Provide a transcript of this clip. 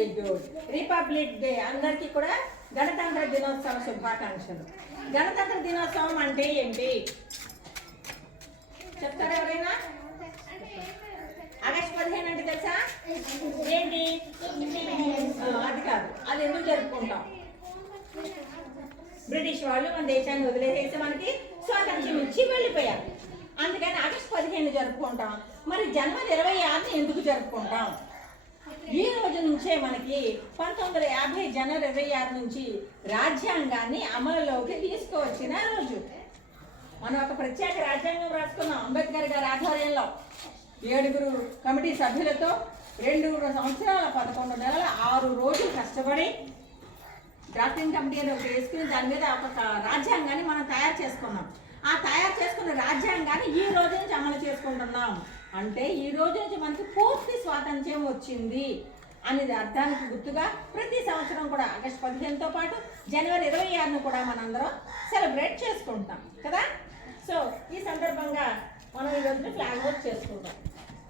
Very good. Republic day అందరికీ కూడా గణతంత్ర దినోత్సవ శుభాకాంక్షలు. గణతంత్ర దినోత్సవం అంటే ఏంటి చెప్తారా ఎవరైనా? ఆగస్టు 15 అంటే తెలుసా ఏంటి? అది కాదు, అది ఎందుకు జరుపుకుంటాం? బ్రిటిష్ వాళ్ళు మన దేశాన్ని వదిలేసేసి మనకి స్వాతంత్ర్యం ఇచ్చి వెళ్ళిపోయారు. అందుకని ఆగస్టు 15 జరుపుకుంటాం. మరి జనవరి 26 ఎందుకు జరుపుకుంటాం? ఈ రోజు నుంచే మనకి 1950 జనవరి 26 నుంచి రాజ్యాంగాన్ని అమలులోకి తీసుకువచ్చిన రోజు. మనం ఒక ప్రత్యేక రాజ్యాంగం రాసుకున్నాం అంబేద్కర్ గారి ఆధ్వర్యంలో 7 కమిటీ సభ్యులతో 2 సంవత్సరాల 11 నెలల 6 రోజులు కష్టపడి డ్రాఫ్టింగ్ కమిటీ అని ఒకటి వేసుకుని దాని మీద ఒక రాజ్యాంగాన్ని మనం తయారు చేసుకున్నాం. ఆ తయారు చేసుకున్న రాజ్యాంగాన్ని ఈ రోజు నుంచి అమలు చేసుకుంటున్నాం. అంటే ఈ రోజు నుంచి మనకి పూర్తి స్వాతంత్ర్యం వచ్చింది అనేది అర్థానికి గుర్తుగా ప్రతి సంవత్సరం కూడా ఆగస్టు 15తో పాటు జనవరి 26ను కూడా మనందరం సెలబ్రేట్ చేసుకుంటాం కదా. సో ఈ సందర్భంగా మనం ఈ రోజు ఫ్లాగ్ హోస్ట్ చేసుకుంటాం.